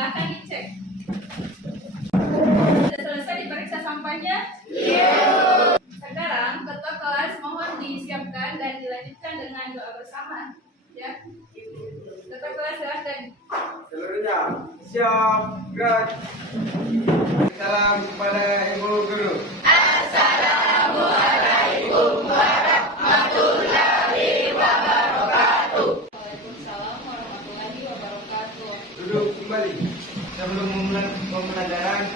Silakan dicek. Sudah selesai diperiksa sampahnya? Iya. Sekarang ketua kelas mohon disiapkan dan dilanjutkan dengan doa bersama. Ya. Ketua kelas silakan. Seluruhnya siap, gerak. Salam kepada Ibu Guru. Assalamualaikum warahmatullahi wabarakatuh. Waalaikumsalam warahmatullahi wabarakatuh. Duduk kembali. Sebelum memulai pembelajaran,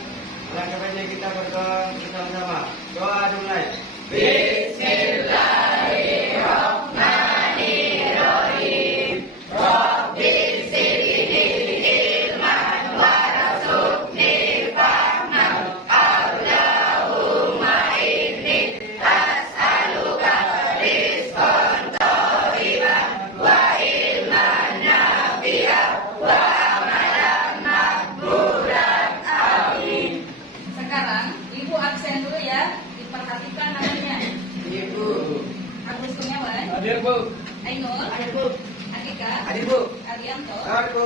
alangkah baiknya kita berdoa bersama-sama. Doa dimulai. Bismillahirrahmanirrahim. Rabbi zidni ilman warzuqni fahman. Allahumma inni as'aluka rizqan thayyiban wa ilman nafi'an wa amalan maqbulan. Amin. Sekarang Ibu absen dulu ya. Diperhatikan namanya. Ibu. Agus Kurniawan, Hadir, Bu. Ainul, Hadir, Bu. Andika, Hadir, Bu. Arianto, Hadir, Bu.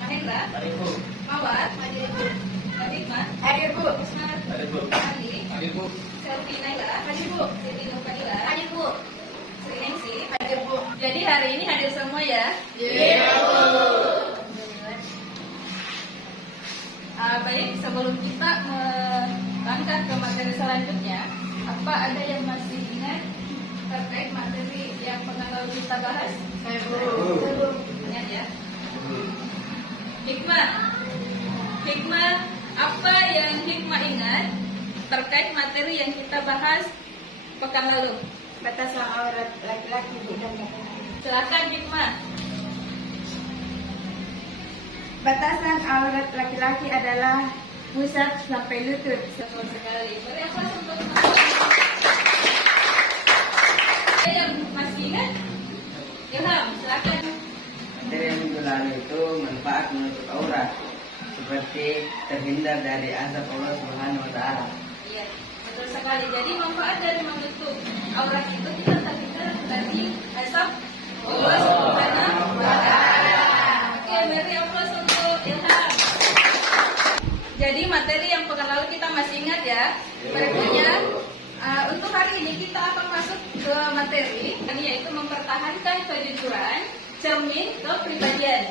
Mahendra, Hadir, Bu. Mawar, Hikmat, Hadir, Bu. Ismat, Hadir, Bu. Ali, Hadir, Bu. Selvi Naila, Hadir, Bu. Siti Nurfadila, Hadir, Bu. Sri Ningsi. Hadir, Bu. Jadi hari ini hadir semua ya. Iya, Bu. Baik, sebelum kita melangkah ke materi selanjutnya, apa ada yang masih ingat terkait materi yang pernah lalu kita bahas? Saya, Bu. Ingat ya. Hikmah, apa yang Hikmah ingat terkait materi yang kita bahas pekan lalu? Batasan aurat laki-laki dan laki-laki. Silakan Hikmah. Batasan aurat laki-laki adalah pusat sampai lutut. Betul sekali. Beri aplaus untuk ada yang masih ingat? Ilham, silakan. Materi yang minggu lalu itu manfaat menutup aurat, seperti terhindar dari azab Allah Subhanahu wa Ta'ala. Iya, betul sekali. Jadi manfaat dari menutup aurat itu kita terhindar dari azab Allah Subhanahu wa Ta'ala. Oke, beri aplaus untuk Ilham. Jadi materi yang pekan lalu kita masih ingat ya. Berikutnya untuk hari ini kita akan masuk ke materi yaitu mempertahankan kejujuran cermin kepribadian.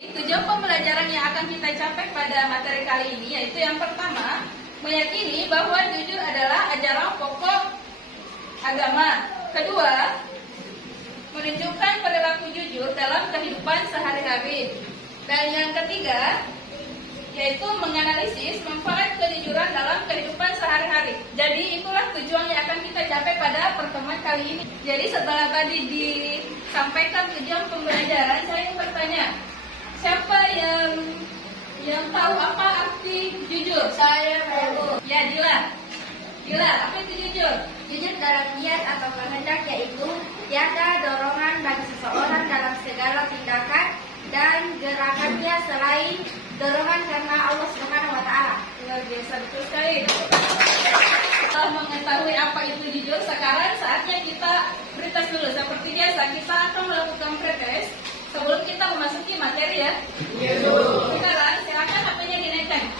Tujuan pembelajaran yang akan kita capai pada materi kali ini yaitu yang pertama, meyakini bahwa jujur adalah ajaran pokok agama. Kedua, menunjukkan perilaku jujur dalam kehidupan sehari-hari. Dan yang ketiga, yaitu menganalisis manfaat kejujuran dalam kehidupan sehari-hari. Jadi itulah tujuan yang akan kita capai pada pertemuan kali ini. Jadi setelah tadi disampaikan tujuan pembelajaran, saya ingin bertanya, siapa yang tahu apa arti jujur? Saya, Bu. Ya, Dila, apa itu jujur? Jujur dalam niat atau kehendak yaitu tiada dorongan bagi seseorang dalam segala tindakan dan gerakannya selain dorongan karena Allah Subhanahu wa Ta'ala. Luar biasa, betul sekali. Setelah mengetahui apa itu jujur, sekarang saatnya kita pretest dulu. Seperti biasa, kita akan melakukan pretest sebelum kita memasuki materi ya. Sekarang silakan HP-nya dinaikkan.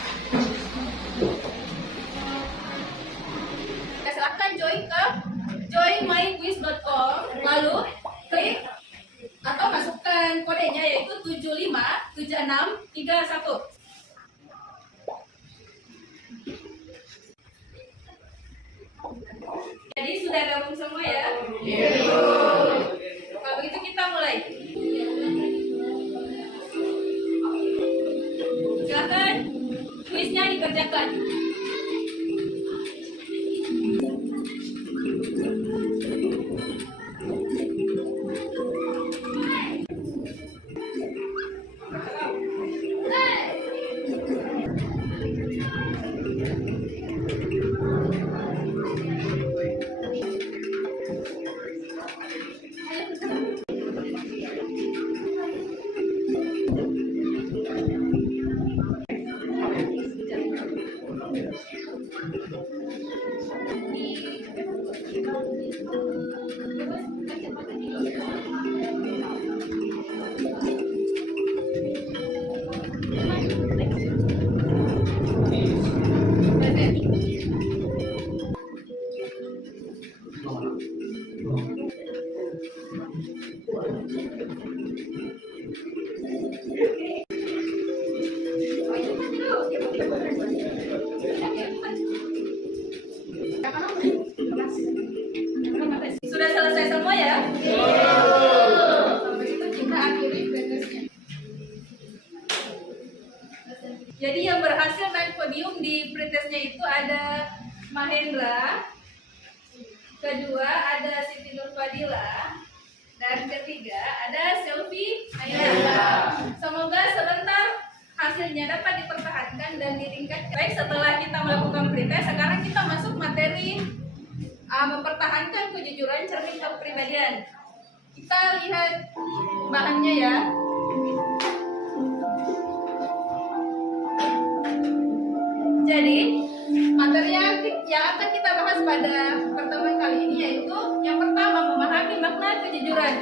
Silakan join myquiz.com, lalu klik atau masukkan kodenya yaitu 757631. Jadi sudah gabung semua ya? Iya. Kalau begitu kita mulai. Silakan kuisnya dikerjakan. Sudah selesai semua ya? Sampai itu kita akhiri pretesnya. Jadi yang berhasil naik podium di pretesnya itu ada Mahendra, kedua ada Siti Nurfadila, dan ketiga ada Selvi Aira. Semoga sebentar hasilnya dapat dipertahankan dan ditingkatkan. Baik, setelah kita melakukan pretes, sekarang kita masuk materi mempertahankan kejujuran cermin kepribadian. Kita lihat bahannya ya. Jadi materi yang akan kita bahas pada pertemuan kali ini yaitu yang pertama, memahami makna kejujuran.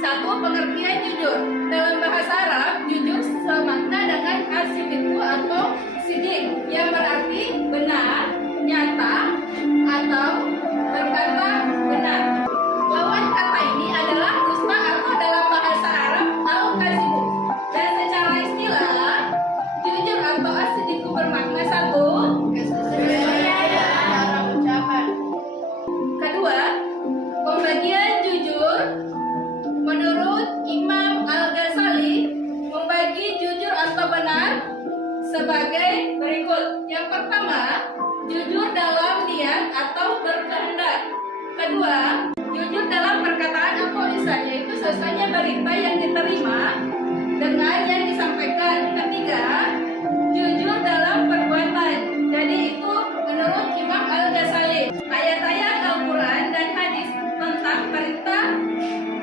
1. Pengertian jujur. Dalam bahasa Arab, jujur semakna dengan asidiku atau sidik, yang berarti benar, nyata, atau berkata benar. Lawan kata ini adalah dusta atau dalam bahasa Arab al-kazibu. Dan secara istilah, jujur atau asidiku bermakna 1. Kedua, pembagian jujur. Menurut Imam Al-Ghazali, membagi jujur atau benar sebagai berikut. Yang pertama, jujur dalam niat atau berkehendak. Kedua, jujur dalam perkataan atau lisan, yaitu sesuai berita yang diterima dengan yang disampaikan. Ketiga, jujur dalam perbuatan. Jadi itu menurut Imam Al-Ghazali. Ayat-ayat Al-Quran dan hadis tentang perintah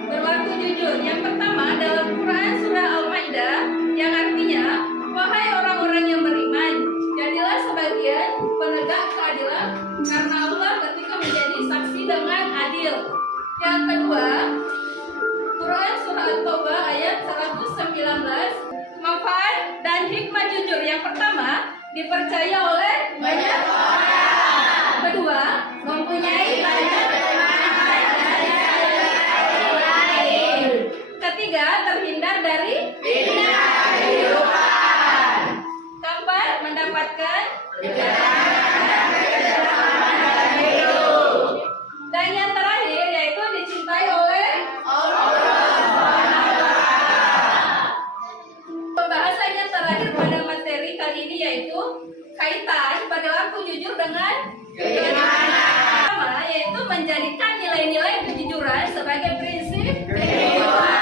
berlaku jujur. Yang pertama dalam Quran surah Al-Maidah yang artinya, wahai orang-orang yang beriman, jadilah sebagian penegak keadilan karena Allah ketika menjadi saksi dengan adil. Yang kedua, Quran surah At-Taubah ayat 119, manfaat dan hikmah jujur. Yang pertama, dipercaya oleh banyak orang. Kedua, mempunyai banyak manfaat dari lain. Ketiga, terhindar dari fitnah kehidupan. Keempat, mendapatkan dan yang terakhir yaitu dicintai oleh Allah. Pembahasan yang terakhir pada materi kali ini yaitu kaitan perilaku jujur dengan pertama, yaitu menjadikan nilai-nilai kejujuran sebagai prinsip kehidupan.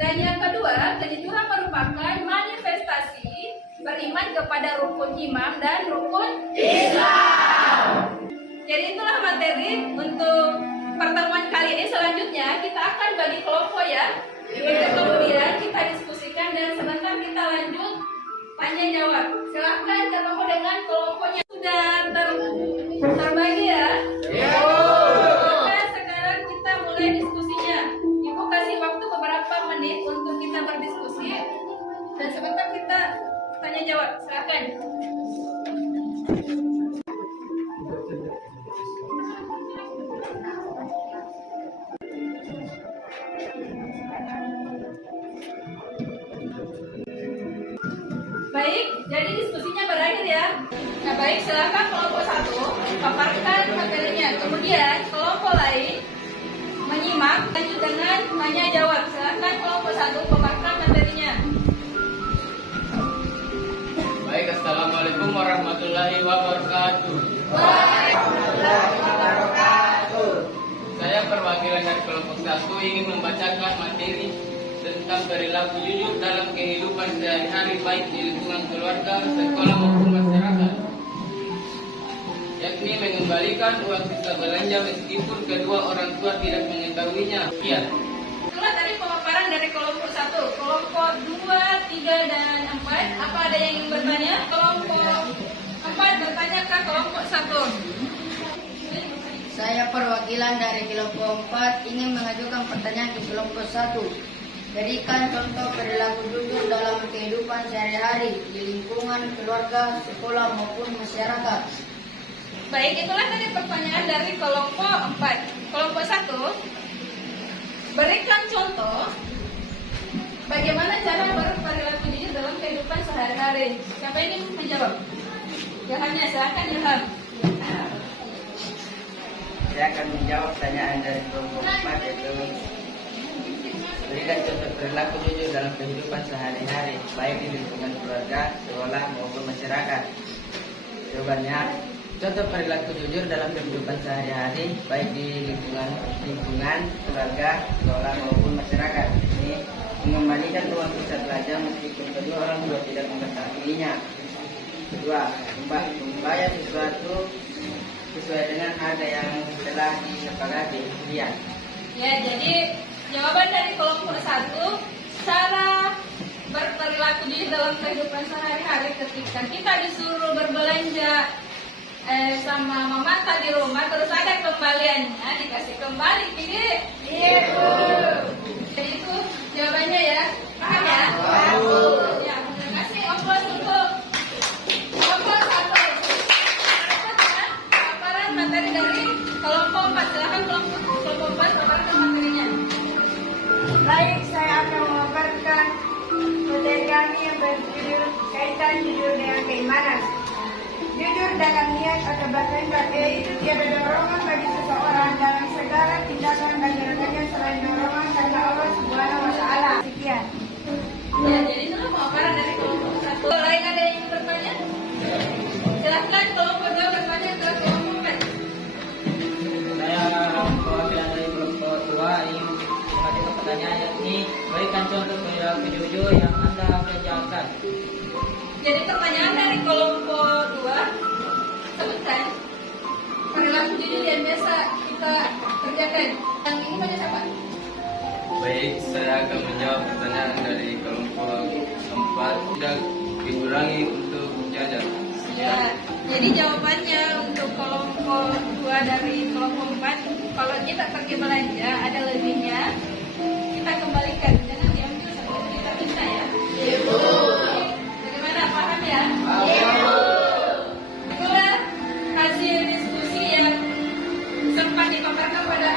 Dan yang kedua, kejujuran merupakan manifestasi beriman kepada rukun iman dan rukun Islam. Jadi itulah materi untuk pertemuan kali ini. Selanjutnya kita akan bagi kelompok ya. Kemudian kita diskusikan dan sebentar kita lanjut tanya jawab. Silahkan ketemu dengan kelompoknya. Sudah terbagi ya? Maka sekarang kita mulai diskusinya. Ibu kasih waktu beberapa menit untuk kita berdiskusi dan sebentar kita tanya jawab. Silahkan. Baik, jadi diskusinya berakhir ya. Nah baik, silakan kelompok 1 paparkan materinya. Kemudian kelompok lain menyimak lanjut dengan tanya jawab. Silakan kelompok 1 paparkan materinya. Baik, assalamualaikum warahmatullahi wabarakatuh. Waalaikumsalam wabarakatuh. Saya perwakilan dari kelompok 1 ingin membacakan materi tentang perilaku jujur dalam kehidupan sehari-hari baik di lingkungan keluarga, sekolah maupun masyarakat. Yakni mengembalikan uang sisa belanja meskipun kedua orang tua tidak mengetahuinya. Iya. Itulah tadi pemaparan dari kelompok 1. Kelompok 2, 3, dan 4. Apa ada yang ingin bertanya? Kelompok 4 bertanya ke kelompok 1. Saya perwakilan dari kelompok 4 ingin mengajukan pertanyaan ke kelompok 1. Jadikan contoh perilaku jujur dalam kehidupan sehari-hari di lingkungan keluarga, sekolah maupun masyarakat. Baik, itulah tadi pertanyaan dari kelompok 4. Kelompok 1 sehari-hari. Siapa ini menjawab? Ilhamnya, silakan Ilham. Saya akan menjawab pertanyaan dari kelompok 4, yaitu berikan contoh perilaku jujur dalam kehidupan sehari-hari, baik di lingkungan keluarga, sekolah maupun masyarakat. Jawabannya, contoh perilaku jujur dalam kehidupan sehari-hari, baik di lingkungan keluarga, sekolah maupun masyarakat. Ini mengembalikan ruang pusat belajar meskipun kedua orang tua tidak mengetahuinya. Kedua, membayar sesuatu sesuai dengan harga yang telah disepakati. Kemudian, Ya, jadi jawaban dari kelompok 1, cara berperilaku jujur dalam kehidupan sehari-hari ketika kita disuruh berbelanja sama mama di rumah, terus ada kembaliannya, dikasih kembali, tidak? Iya. Jadi itu jawabannya ya, paham ya? Ya, terima kasih. Aplaus untuk kelompok 1. Paparan materi dari kelompok 4. Silakan kelompok 4 paparkan materinya. Baik, saya akan memaparkan materi kami yang berjudul kaitan jujur dengan keimanan. Jujur dengan niat atau berkehendak, yaitu tiada dorongan bagi seseorang dalam segala tindakan dan gerakannya selain dorongan karena Allah Subhanahu wa Ta'ala. Sekian. Ya, jadi itu pemaparan dari kelompok 1. Lain ada yang ingin bertanya? Silakan kelompok 2 bertanya ke kelompok 4. Saya perwakilan dari kelompok 2 ingin mengajukan pertanyaan, yakni berikan contoh perilaku jujur yang Anda kerjakan. Jadi pertanyaan dari kelompok 2, sebutkan perilaku jujur yang biasa kita kerjakan. Yang ini pada siapa? Baik, saya akan menjawab pertanyaan dari kelompok 4. Tidak dikurangi untuk jajan. Ya, jadi jawabannya untuk kelompok 2 dari kelompok 4, kalau kita pergi belanja ada lebihnya, kita kembalikan. Jangan diambil sampai kita minta ya. Ibu. Bagaimana, paham ya? Itulah hasil diskusi yang sempat dipaparkan pada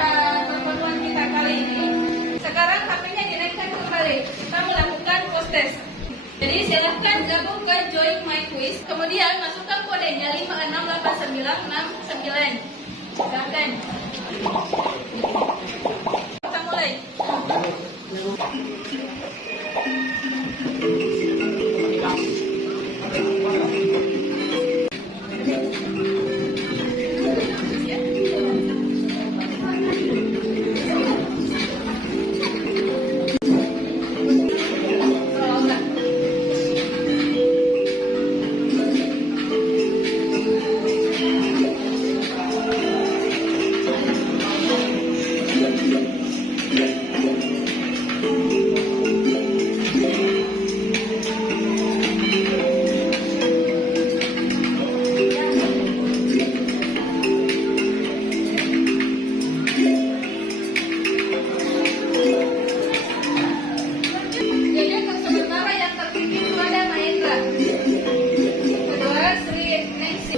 pertemuan kita kali ini. Sekarang HP-nya dinaikkan kembali. Kita melakukan post test. Jadi silahkan gabung ke Join My Quiz. Kemudian masukkan kodenya 5689669. Silahkan. Kita mulai. Jadi untuk sementara yang terpilih itu ada Mahendra. Kedua Sri Ningsi.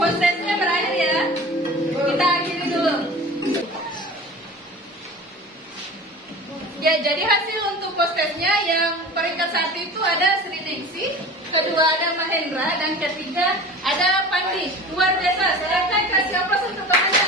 Prosesnya berakhir ya. Kita akhiri dulu. Ya, jadi hasil untuk postesnya yang peringkat 1 itu ada Sri Ningsi, kedua ada Mahendra, dan ketiga ada Pandi. Luar biasa. Silakan kasih aplaus untuk temannya.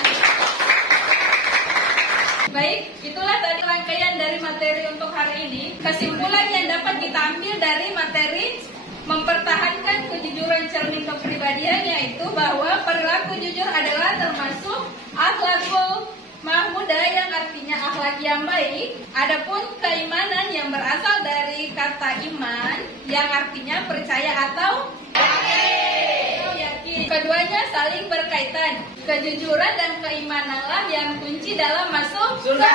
Baik, itulah tadi rangkaian dari materi untuk hari ini. Kesimpulan yang dapat kita ambil dari materi mempertahankan kejujuran cermin kepribadian, yaitu bahwa perilaku jujur adalah termasuk akhlakul mahmudah, yang artinya akhlak yang baik. Adapun keimanan yang berasal dari kata iman yang artinya percaya atau yakin. Keduanya saling berkaitan. Kejujuran dan keimananlah yang kunci dalam masuk surga.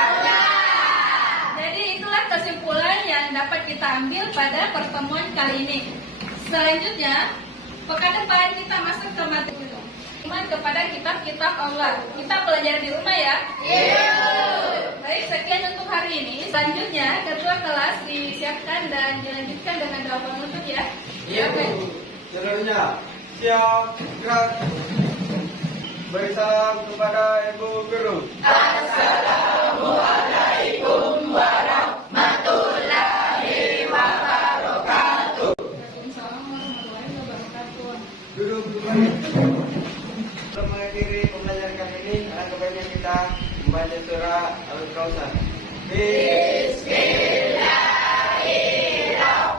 Jadi itulah kesimpulan yang dapat kita ambil pada pertemuan kali ini. Selanjutnya, pekan depan kita masuk ke materi iman kepada kitab-kitab Allah. Kita belajar di rumah ya? Iya. Baik, sekian untuk hari ini. Selanjutnya, ketua kelas disiapkan dan dilanjutkan dengan doa penutup ya. Iya, Bu. Seluruhnya, siap, gerak. Beri salam kepada Ibu Guru. Guru-guru sebelum mengakhiri pembelajaran kali ini, alangkah baiknya kita membaca surah Al-Kautsar. Bismillahirrahmanirrahim.